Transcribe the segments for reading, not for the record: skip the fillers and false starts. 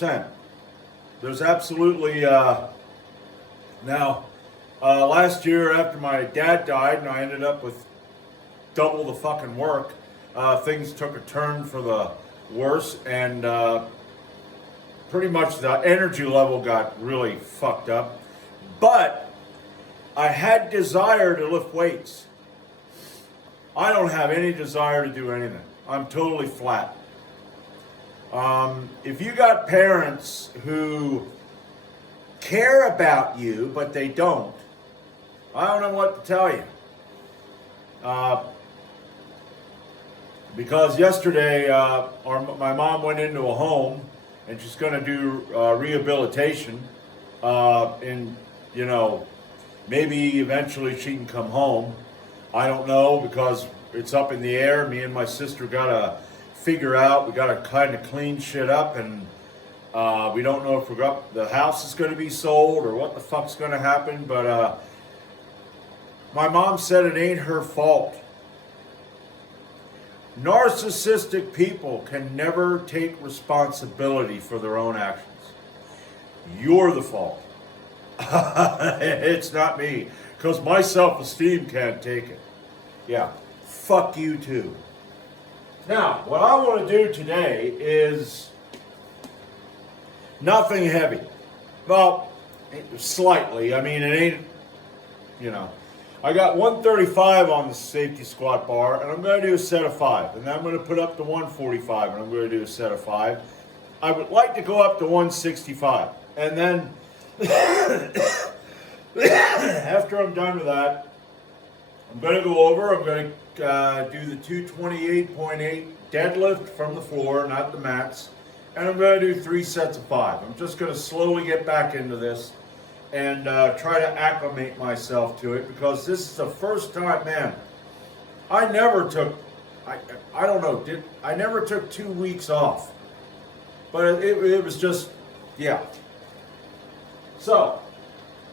100%. There's absolutely, now, last year after my dad died and I ended up with double the fucking work, things took a turn for the worse, and pretty much the energy level got really fucked up. But I had desire to lift weights. I don't have any desire to do anything. I'm totally flat. If you got parents who care about you, but they don't, I don't know what to tell you. Because yesterday, my mom went into a home and she's going to do rehabilitation. And, you know, maybe eventually she can come home. I don't know, because it's up in the air. Me and my sister got to figure out, we got to kind of clean shit up, and we don't know if the house is going to be sold or what the fuck's going to happen. But my mom said it ain't her fault. Narcissistic people can never take responsibility for their own actions. You're the fault. It's not me, because my self-esteem can't take it. Yeah, fuck you too. Now, what I want to do today is nothing heavy. Well, slightly. I mean, it ain't, you know. I got 135 on the safety squat bar, and I'm going to do a set of 5. And then I'm going to put up to 145, and I'm going to do a set of 5. I would like to go up to 165. And then, after I'm done with that, I'm going to go over, I'm going to do the 228.8 deadlift from the floor, not the mats. And I'm going to do 3 sets of 5. I'm just going to slowly get back into this and try to acclimate myself to it, because this is the first time, man, I never took, I don't know, I never took 2 weeks off. But it was just, yeah. So,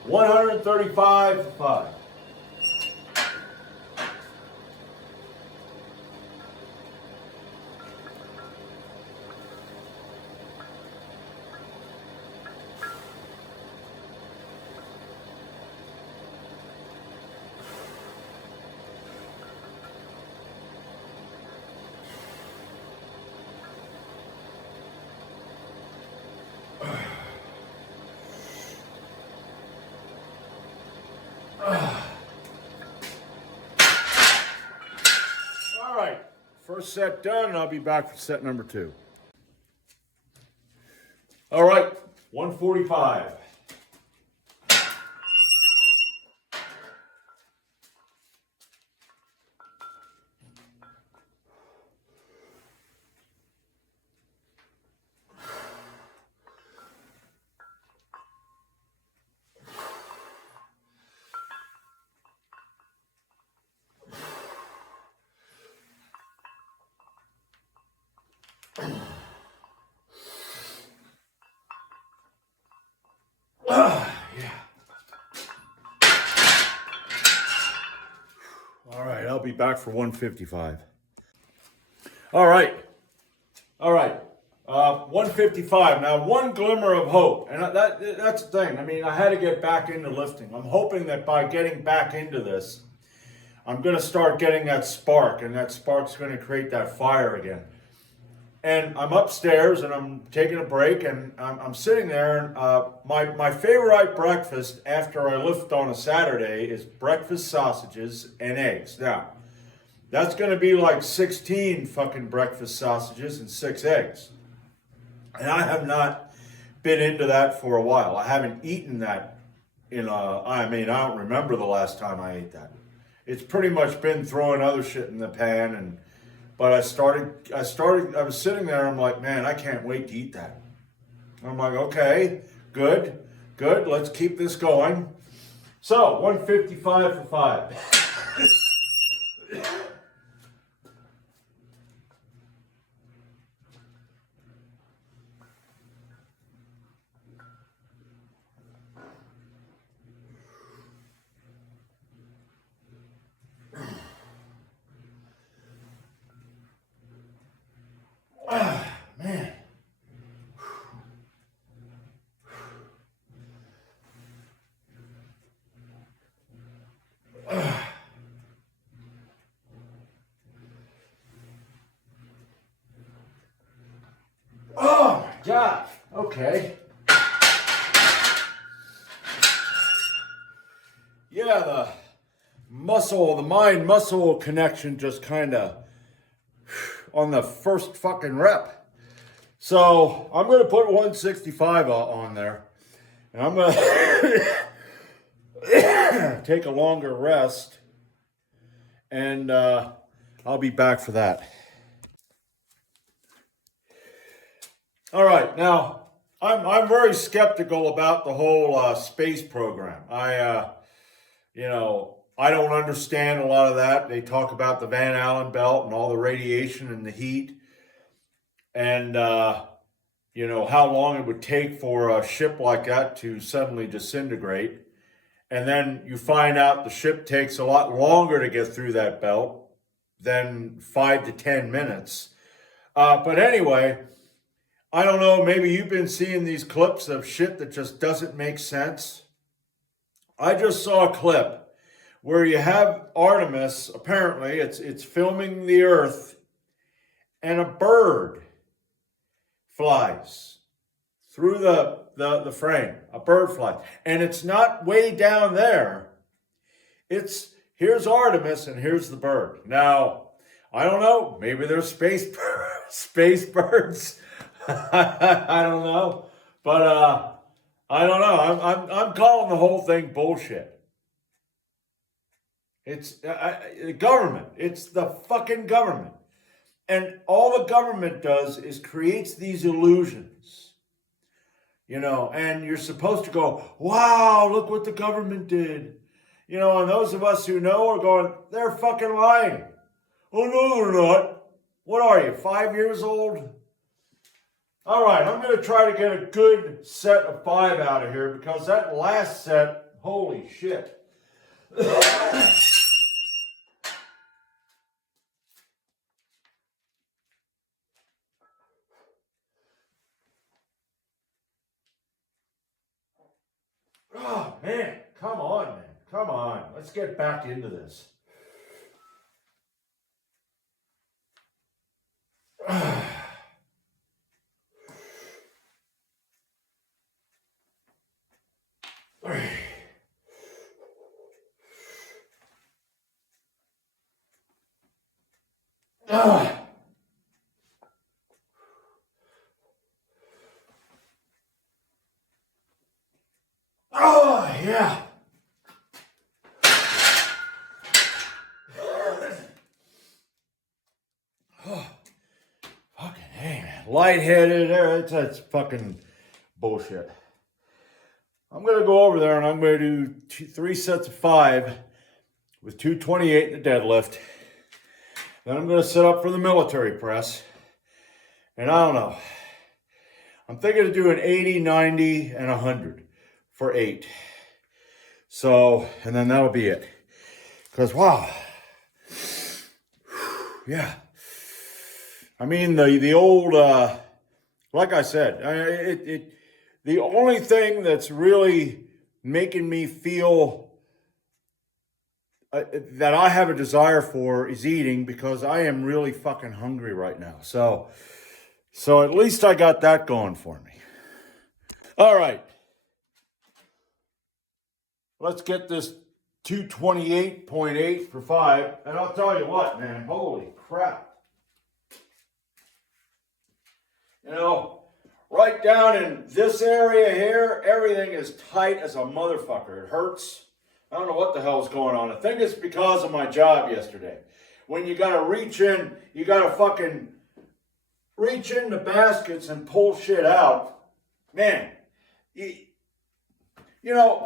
135 to 5. All right, first set done, and I'll be back for set number 2. All right, 145. Yeah. All right, I'll be back for 155. All right. 155. Now, one glimmer of hope, and that's the thing. I mean, I had to get back into lifting. I'm hoping that by getting back into this, I'm going to start getting that spark, and that spark's going to create that fire again. And I'm upstairs, and I'm taking a break, and I'm sitting there, and my favorite breakfast after I lift on a Saturday is breakfast sausages and eggs. Now, that's going to be like 16 fucking breakfast sausages and 6 eggs. And I have not been into that for a while. I haven't eaten that I don't remember the last time I ate that. It's pretty much been throwing other shit in the pan, but I was sitting there, I'm like, man, I can't wait to eat that. I'm like, okay, good, let's keep this going. So, 155 for 5. Man. Okay. Yeah, the mind-muscle connection just kind of on the first fucking rep. So I'm going to put 165 on there. And I'm going to take a longer rest. And I'll be back for that. All right, now I'm very skeptical about the whole space program. I don't understand a lot of that. They talk about the Van Allen belt and all the radiation and the heat, and how long it would take for a ship like that to suddenly disintegrate. And then you find out the ship takes a lot longer to get through that belt than 5 to 10 minutes. But anyway, I don't know, maybe you've been seeing these clips of shit that just doesn't make sense. I just saw a clip where you have Artemis, apparently it's filming the Earth, and a bird flies through the frame. A bird flies. And it's not way down there. Here's Artemis and here's the bird. Now, I don't know, maybe they're space birds. I don't know. But I don't know. I'm calling the whole thing bullshit. It's the government. It's the fucking government. And all the government does is creates these illusions. And you're supposed to go, wow, look what the government did. And those of us who know are going, they're fucking lying. Oh, no, they're not. What are you, 5 years old? All right, I'm going to try to get a good set of 5 out of here because that last set, holy shit. Oh, man, come on, man. Come on. Let's get back into this. Oh, yeah. Oh, fucking hey, man. Lightheaded there. That's fucking bullshit. I'm going to go over there and I'm going to do 3 sets of 5 with 228 in the deadlift. Then I'm going to set up for the military press. And I don't know. I'm thinking of doing 80, 90, and 100 for 8. So, and then that'll be it. Because, wow. Yeah. I mean, the old, like I said, the only thing that's really making me feel that I have a desire for is eating because I am really fucking hungry right now. So at least I got that going for me. All right. Let's get this 228.8 for 5. And I'll tell you what, man, holy crap. Right down in this area here, everything is tight as a motherfucker. It hurts. I don't know what the hell's going on. I think it's because of my job yesterday. When you got to reach in, you got to fucking reach into baskets and pull shit out. Man,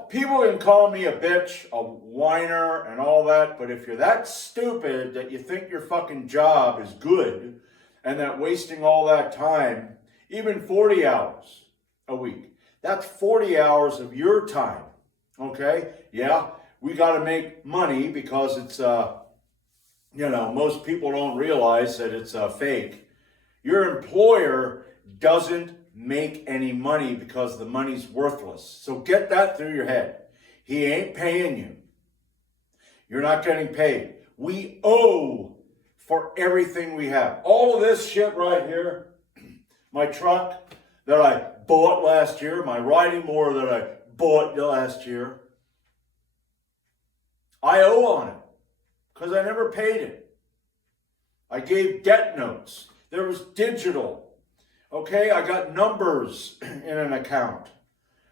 people can call me a bitch, a whiner, and all that, but if you're that stupid that you think your fucking job is good and that wasting all that time, even 40 hours a week, that's 40 hours of your time, okay? Yeah, we got to make money because it's, most people don't realize that it's fake. Your employer doesn't make any money because the money's worthless. So get that through your head. He ain't paying you. You're not getting paid. We owe for everything we have. All of this shit right here, my truck that I bought last year, my riding mower that I bought last year, I owe on it because I never paid it. I gave debt notes. There was digital. Okay, I got numbers in an account.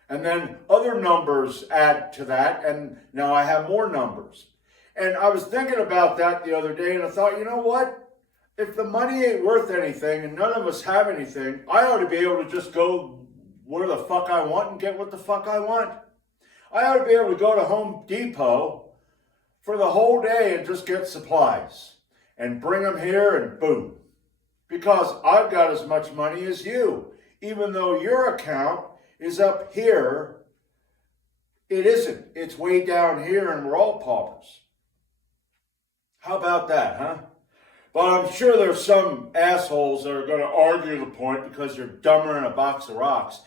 And then other numbers add to that, and now I have more numbers. And I was thinking about that the other day, and I thought, you know what? If the money ain't worth anything, and none of us have anything, I ought to be able to just go where the fuck I want and get what the fuck I want. I ought to be able to go to Home Depot for the whole day and just get supplies and bring them here and boom. Because I've got as much money as you. Even though your account is up here, it isn't. It's way down here and we're all paupers. How about that, huh? But I'm sure there's some assholes that are going to argue the point because you're dumber than a box of rocks.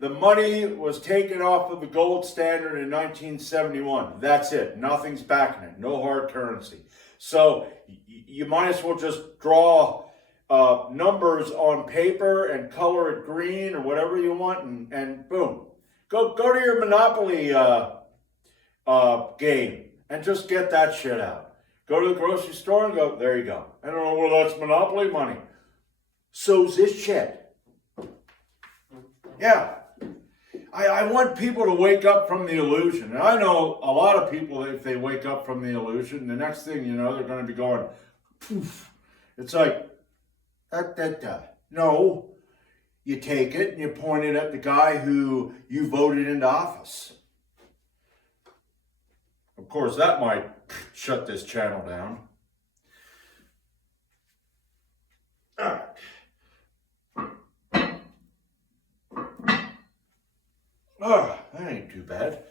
The money was taken off of the gold standard in 1971. That's it. Nothing's backing it. No hard currency. So you might as well just draw numbers on paper and color it green or whatever you want, and boom. Go to your Monopoly game and just get that shit out. Go to the grocery store and go, there you go. I don't know, well, that's Monopoly money. So's this shit. Yeah. I want people to wake up from the illusion. And I know a lot of people, if they wake up from the illusion, the next thing you know, they're going to be going, poof. It's like, no. You take it and you point it at the guy who you voted into office. Of course, that might shut this channel down. All right. Oh, that ain't too bad.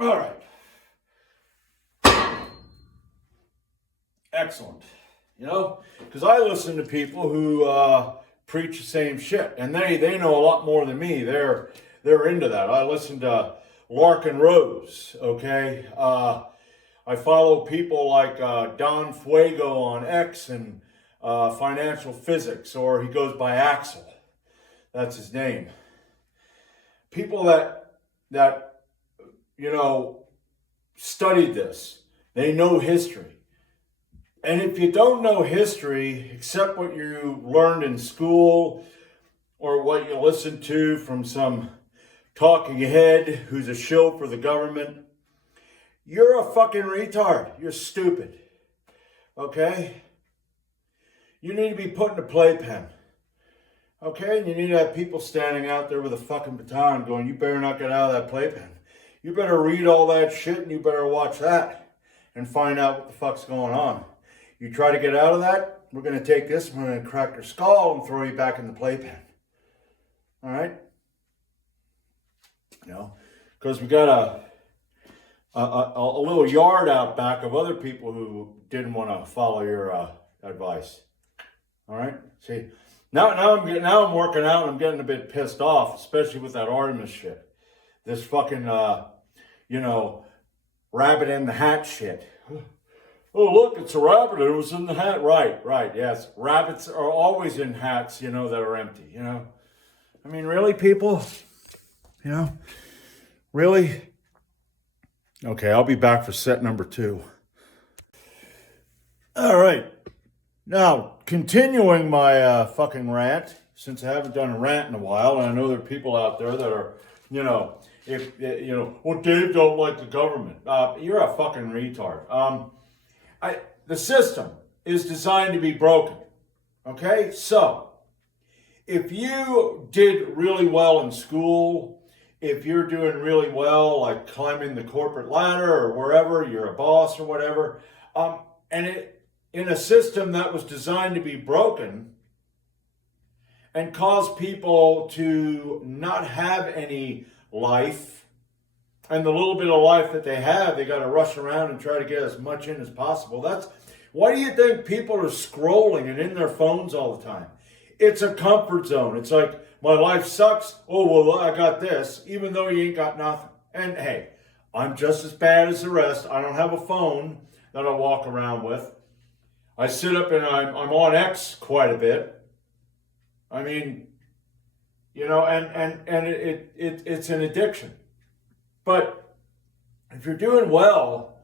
All right. Excellent. You know, because I listen to people who preach the same shit, and they know a lot more than me. They're into that. I listen to Larkin Rose, okay? I follow people like Don Fuego on X and Financial Physics, or he goes by Axel. That's his name. People that you know, studied this. They know history. And if you don't know history, except what you learned in school or what you listened to from some talking head who's a shill for the government, you're a fucking retard. You're stupid. Okay? You need to be put in a playpen. Okay? And you need to have people standing out there with a fucking baton going, you better not get out of that playpen. You better read all that shit and you better watch that and find out what the fuck's going on. You try to get out of that, we're going to take this one and crack your skull and throw you back in the playpen. All right? You know, because we got a little yard out back of other people who didn't want to follow your advice. All right? See, now I'm working out and I'm getting a bit pissed off, especially with that Artemis shit. This fucking, rabbit in the hat shit. Oh, look, it's a rabbit. It was in the hat. Right, yes. Rabbits are always in hats, that are empty, I mean, really, people? Really? Okay, I'll be back for set number 2. All right. Now, continuing my fucking rant, since I haven't done a rant in a while, and I know there are people out there that are, well, Dave don't like the government. You're a fucking retard. The system is designed to be broken. Okay? So, if you did really well in school, if you're doing really well, like climbing the corporate ladder or wherever, you're a boss or whatever, in a system that was designed to be broken and cause people to not have any life, and the little bit of life that they have, they got to rush around and try to get as much in as possible. Why do you think people are scrolling and in their phones all the time? It's a comfort zone. It's like my life sucks. Oh, well, I got this, even though you ain't got nothing. And hey, I'm just as bad as the rest. I don't have a phone that I walk around with. I sit up and I'm on X quite a bit. I mean, and it's an addiction. But if you're doing well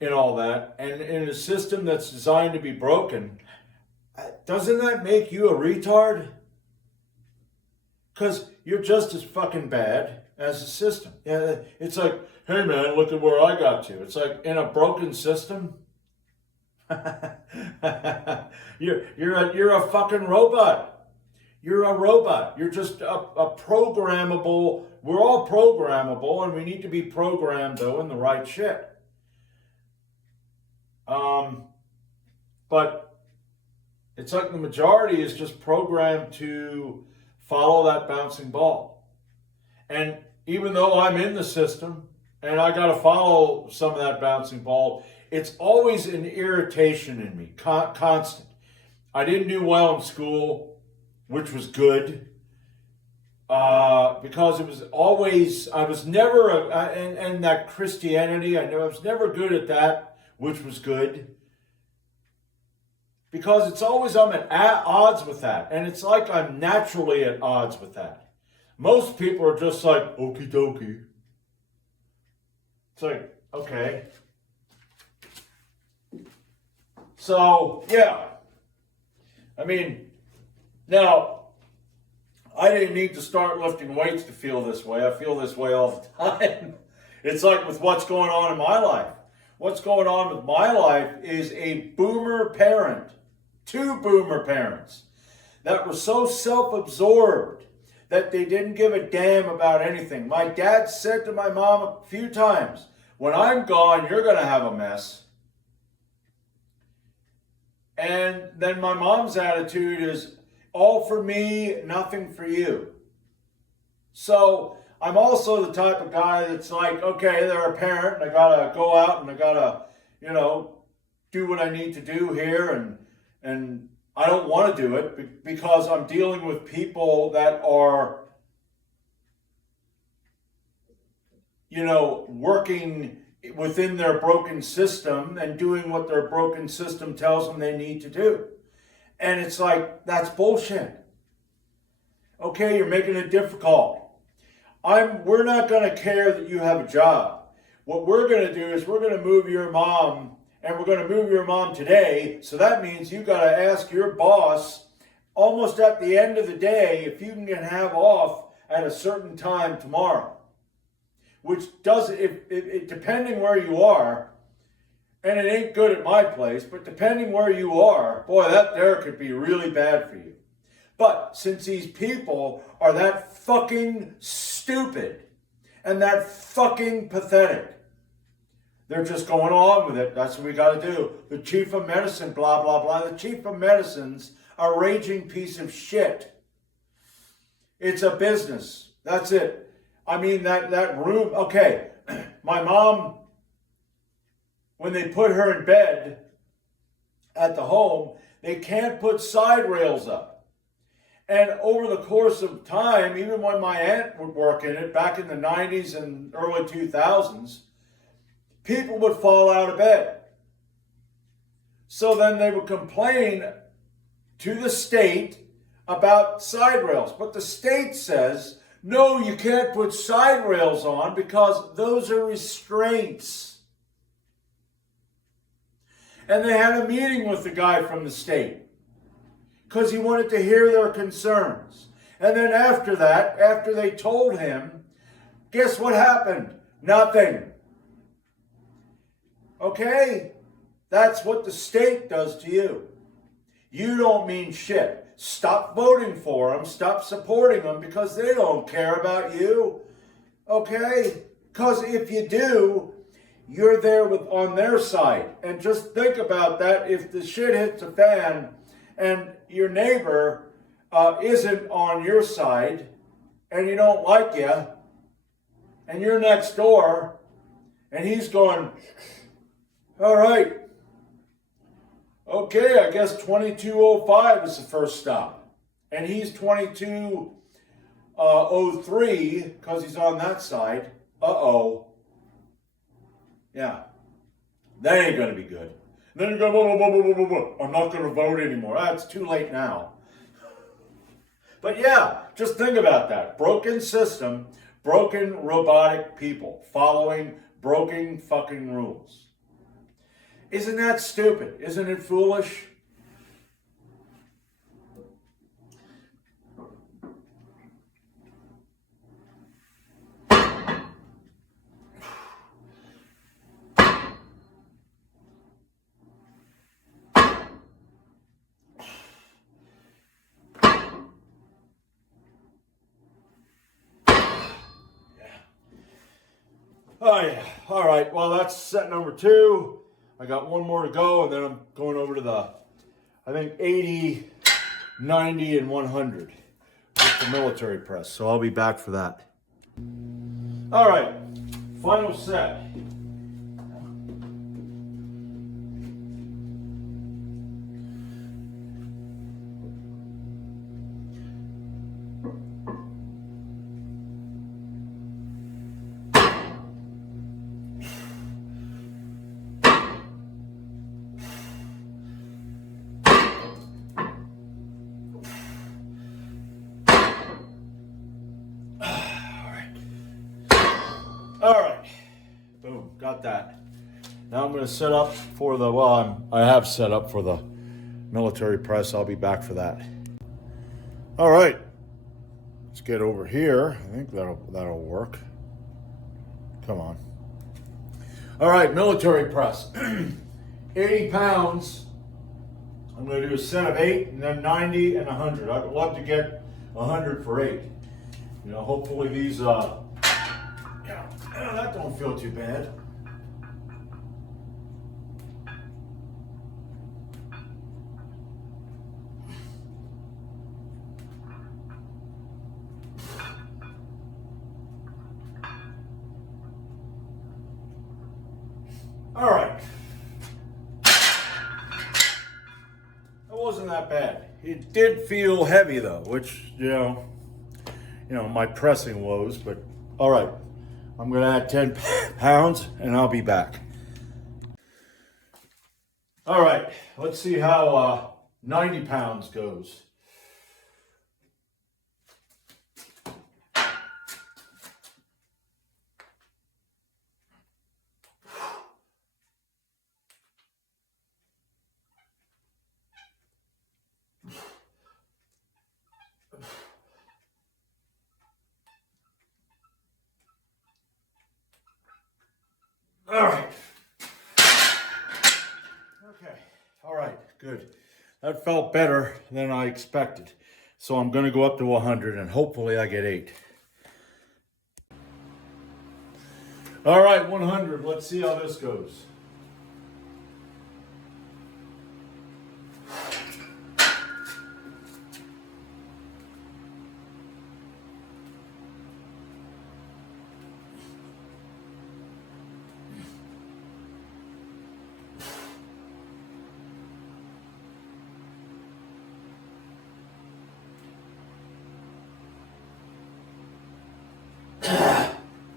in all that, and in a system that's designed to be broken, doesn't that make you a retard? Because you're just as fucking bad as the system. Yeah, it's like, hey man, look at where I got to. It's like, in a broken system, you're a fucking robot. You're a robot. You're just a programmable. We're all programmable, and we need to be programmed though in the right shit. But it's like the majority is just programmed to follow that bouncing ball. And even though I'm in the system and I got to follow some of that bouncing ball, it's always an irritation in me, constant. I didn't do well in school, which was good, because it was always, I was never, and that Christianity, I was never good at that, which was good. Because it's always I'm at odds with that. And it's like I'm naturally at odds with that. Most people are just like, okie dokie. It's like, okay. So, yeah. I mean, now, I didn't need to start lifting weights to feel this way. I feel this way all the time. It's like with what's going on in my life. What's going on with my life is a boomer parent. 2 boomer parents that were so self-absorbed that they didn't give a damn about anything. My dad said to my mom a few times, when I'm gone, you're going to have a mess. And then my mom's attitude is, all for me, nothing for you. So I'm also the type of guy that's like, okay, they're a parent, and I got to go out and I got to, do what I need to do here, and I don't want to do it because I'm dealing with people that are, working within their broken system and doing what their broken system tells them they need to do. And it's like, that's bullshit. Okay, you're making it difficult. We're not going to care that you have a job. What we're going to do is we're going to move your mom. And we're going to move your mom today, so that means you got to ask your boss almost at the end of the day if you can have off at a certain time tomorrow. Which does, if depending where you are, and it ain't good at my place, but depending where you are, boy, that there could be really bad for you. But since these people are that fucking stupid and that fucking pathetic, they're just going along with it. That's what we got to do. The chief of medicine, blah, blah, blah. The chief of medicine's a raging piece of shit. It's a business. That's it. I mean, that room. Okay, my mom, when they put her in bed at the home, they can't put side rails up. And over the course of time, even when my aunt would work in it, back in the 90s and early 2000s, people would fall out of bed. So then they would complain to the state about side rails. But the state says, no, you can't put side rails on because those are restraints. And they had a meeting with the guy from the state because he wanted to hear their concerns. And then after that, after they told him, guess what happened? Nothing. Okay? That's what the state does to you. You don't mean shit. Stop voting for them. Stop supporting them because they don't care about you. Okay? Because if you do, you're there on their side. And just think about that. If the shit hits the fan and your neighbor isn't on your side and you don't like you and you're next door and he's going, all right. Okay, I guess 2205 is the first stop. And he's 22 03, because he's on that side. Uh-oh. Yeah. That ain't going to be good. Then you go, I'm not going to vote anymore. It's too late now. But yeah, just think about that. Broken system, broken robotic people following broken fucking rules. Isn't that stupid? Isn't it foolish? Oh yeah, all right, well that's set number 2. I got one more to go and then I'm going over to the, I think 80, 90, and 100 with the military press. So I'll be back for that. All right, final set. All right, boom, got that. Now I'm going to set up for the, I have set up for the military press. I'll be back for that. All right, let's get over here. I think that'll work. Come on. All right, military press. 80 pounds. I'm going to do a set of 8 and then 90 and 100. I'd love to get 100 for 8. You know, hopefully these, that don't feel too bad. All right. That wasn't that bad. It did feel heavy though, which, you know, my pressing woes, but all right. I'm going to add 10 pounds and I'll be back. All right, let's see how 90 pounds goes. All right. Okay. All right. Good. That felt better than I expected. So I'm going to go up to 100 and hopefully I get 8. All right, 100. Let's see how this goes.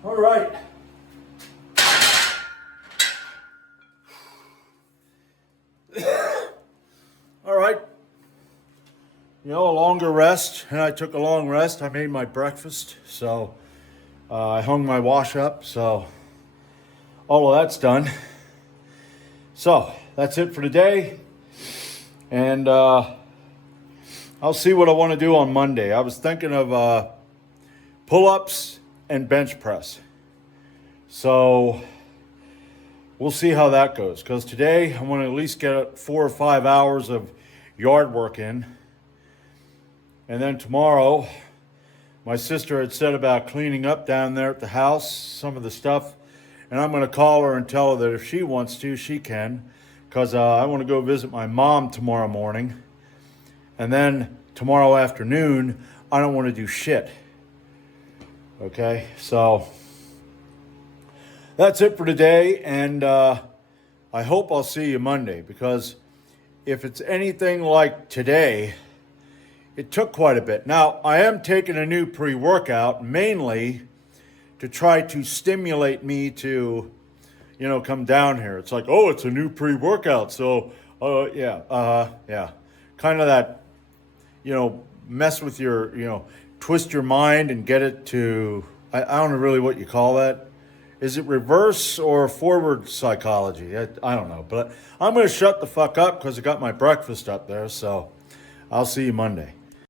All right. All right. You know, a longer rest, and I took a long rest. I made my breakfast, so I hung my wash up, so all of that's done. So that's it for today, and I'll see what I want to do on Monday. I was thinking of pull-ups and bench press. So we'll see how that goes, because today I want to at least get 4 or 5 hours of yard work in. And then tomorrow, my sister had said about cleaning up down there at the house, some of the stuff. And I'm going to call her and tell her that if she wants to, she can. Because I want to go visit my mom tomorrow morning. And then tomorrow afternoon, I don't want to do shit. Okay, so that's it for today. And I hope I'll see you Monday. Because if it's anything like today, it took quite a bit. Now, I am taking a new pre-workout mainly to try to stimulate me to, come down here. It's like, oh, it's a new pre-workout. So, yeah. Kind of that, mess with your, twist your mind and get it to, I don't know really what you call that. Is it reverse or forward psychology? I don't know. But I'm going to shut the fuck up because I got my breakfast up there. So I'll see you Monday.